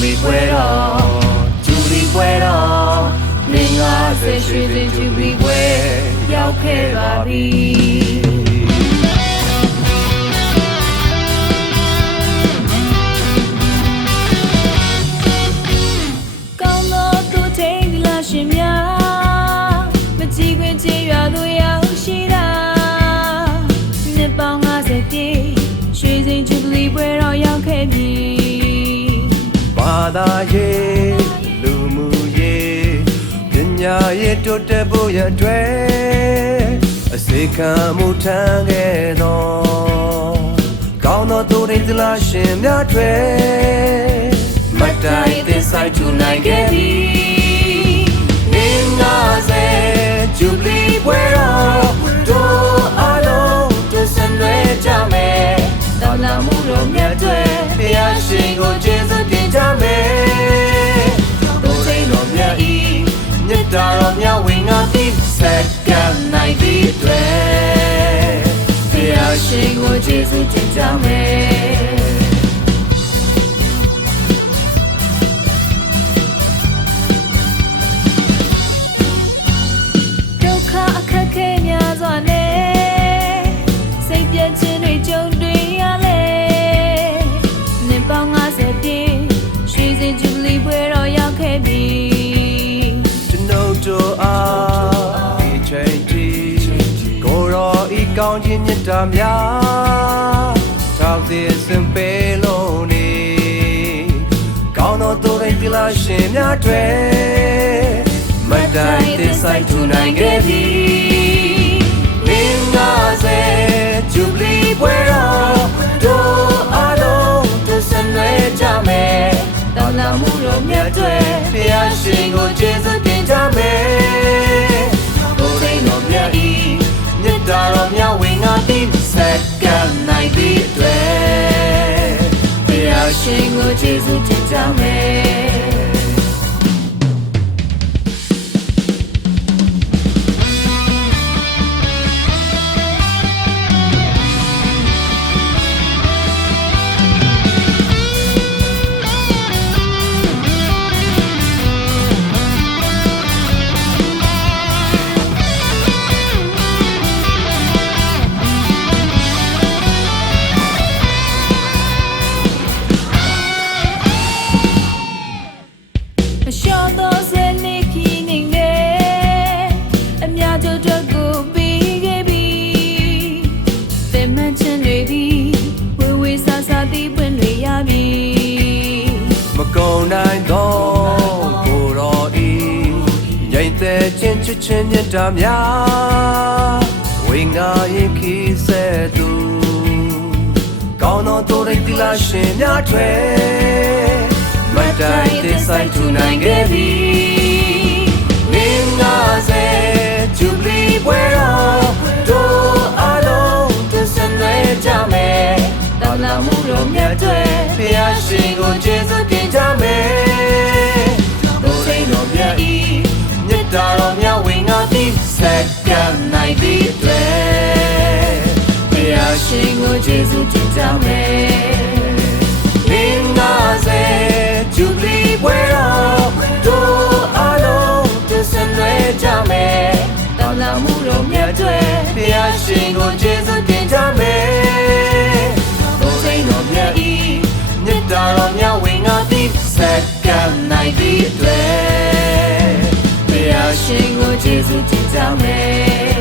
Jubilee ပွဲတော် Jubilee ပွဲတော်လင်းကားဆယ်ရွှေစင် Jubilee ပွဲရောက်ခဲ့ပါပြီကောင်းသောသူထိန်ဒီလာရှင်များမကြည့်ခွင့်ချေရွာသူရောက်ရှိတာ သာရေးလူမှုရေးပညာရေးတိုးတက်ဖို့ရအတွက်အစေခံမှုထမ်းခဲ့သောကောင်းသောသူတွေသလားရှင်များတွေမတ်တိုင်သစ္စာထူနိုင်ခဲ့ပြီ စက္ကန့်နိုင်သည်တွေဖျားရှင်ကိုကျေးဇူးတင်ကြမယ် ဒီချိန်ဒီကိုရောဤကောင်းခြင်းမြတ်တာများတောက်သည်စင်ပေလုံးနေကောင်းသောသူတွေပြလာရှင်များတွေမတ်တိုင်သစ္စာထူနိုင်ခဲ့ပြီလင်းကားစေဂျူဘလီပွဲတော်တို့အားလုံးတို့ဆင်နွှဲကြမယ်တောင်းလာမှုတော်မြတ်တွေဖျားရှင်ကိုကျေးဇူး ဝင်ငါသည်စက္ကန့်နိုင်သည်တွေဖျားရှင်ကိုကျေးဇူးတင်ကြမယ် ခြင်းချစ်ခြင်းမြတ်တာများဝိငါရင်ခီးဆဲသူကောင်းသောသူတွေတိလာရှင်များထွဲမတ်တိုင်သစ္စာထူနိုင်ခဲ့ပြီနင်းငါစေဂျူဘလီပွဲတော်တို့အားလုံးတို့ဆင်နွှဲကြမယ်တောင်းလာမှုတော်မြတ်တွေဖျားရှင်ကိုကျေးဇူး န့်နိုင်သည်တွေဖျားရှင်ကိုကျေးဇူးတင်ကြမယ်လင်းနာစေဂျူဘလီပွဲတော်တို့အားလုံးသူစံလွဲကြမယ်တောင်းလာမှုတော်မြတ်တွေဖျားရှင်ကိုကျေးဇူးတင်ကြမယ်ဘုရားတော်မြတ်ဤမြတ်တာတော်မြတ်ဝင်ငါသည်စက္ကန့်နိုင်သည်တွေဖျား ရှင်ကိုကျေးဇူးတင်ကြမယ်